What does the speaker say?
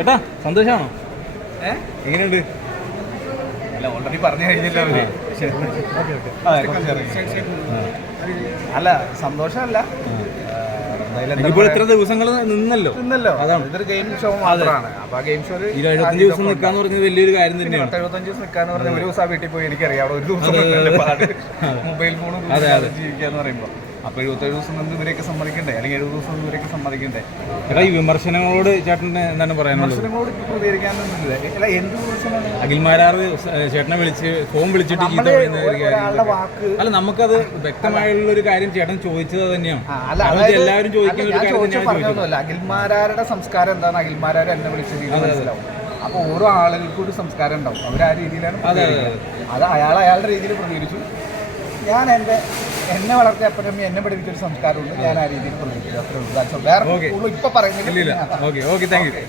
ചേട്ടാ സന്തോഷമാണോ? എങ്ങനെയുണ്ട്? അല്ല ഓൾറെഡി പറഞ്ഞു കഴിഞ്ഞില്ല അവര്. ആ. അല്ല സന്തോഷമല്ല, ഇപ്പോൾ ഇത്ര ദിവസങ്ങൾ നിന്നല്ലോ. അതാണ് ഇതൊരു ഗെയിം ഷോ മാത്രമാണ്. അപ്പൊ ആ ഗെയിം ഷോയിൽ 75 ദിവസം നിൽക്കാന്ന് പറഞ്ഞത് വലിയൊരു കാര്യം തന്നെയാണ്. 75 ദിവസം നിൽക്കാന്ന് പറഞ്ഞാൽ ഒരു ദിവസം വീട്ടിൽ പോയി എനിക്കറിയാം. അവിടെ ഒരു ദിവസം മൊബൈൽ ഫോണും ജീവിക്കാന്ന് പറയുമ്പോൾ അപ്പൊ 77 ദിവസം നിന്ന് ഇവരെയൊക്കെ സമ്മതിക്കണ്ടേ, അല്ലെങ്കിൽ 70 ദിവസം ഇവരെയൊക്കെ സമ്മതിക്കണ്ടേ? ചേട്ടാ ഈ വിമർശനങ്ങളോട് ചേട്ടന് എന്താണ് പറയാനുള്ളത്? വിമർശനങ്ങളോട് പ്രതികരിക്കാനൊന്നുമില്ല. അല്ല എന്ത് വിമർശനമാണ്? അഖിൽമാരാറ് ചേട്ടനെ വിളിച്ച് ഫോൺ വിളിച്ചിട്ട് ചീത്ത പറയുന്ന ഒരു കാര്യം. ഒരാളുടെ വാക്ക് അല്ല നമുക്കത് വ്യക്തമായുള്ള ഒരു കാര്യം ചേട്ടൻ ചോദിച്ചത് തന്നെയാണ്. എല്ലാവരും ചോദിക്കുന്ന ഒരു കാര്യം തന്നെയാണ്. അഖിൽമാരാരുടെ സംസ്കാരം എന്താണ്? അഖിൽമാരാർ എന്നെ വിളിച്ചത് മനസ്സിലാവും. അപ്പൊ ഓരോ ആളുകൾക്കും ഒരു സംസ്കാരം ഉണ്ടാവും. അവർ ആ രീതിയിലാണ് അത് അയാളുടെ രീതിയിൽ പ്രതികരിച്ചു. ഞാൻ എന്നെ വളർത്തിയ അപ്പനമ്മ എന്നെ പഠിപ്പിച്ചൊരു സംസ്കാരമുണ്ട്. ഞാൻ ആ രീതിയിൽ പ്രതികരിച്ചു. അത്രേ ഉള്ളൂ. വേറെ ഇപ്പൊ പറയുന്നില്ല. Okay thank you.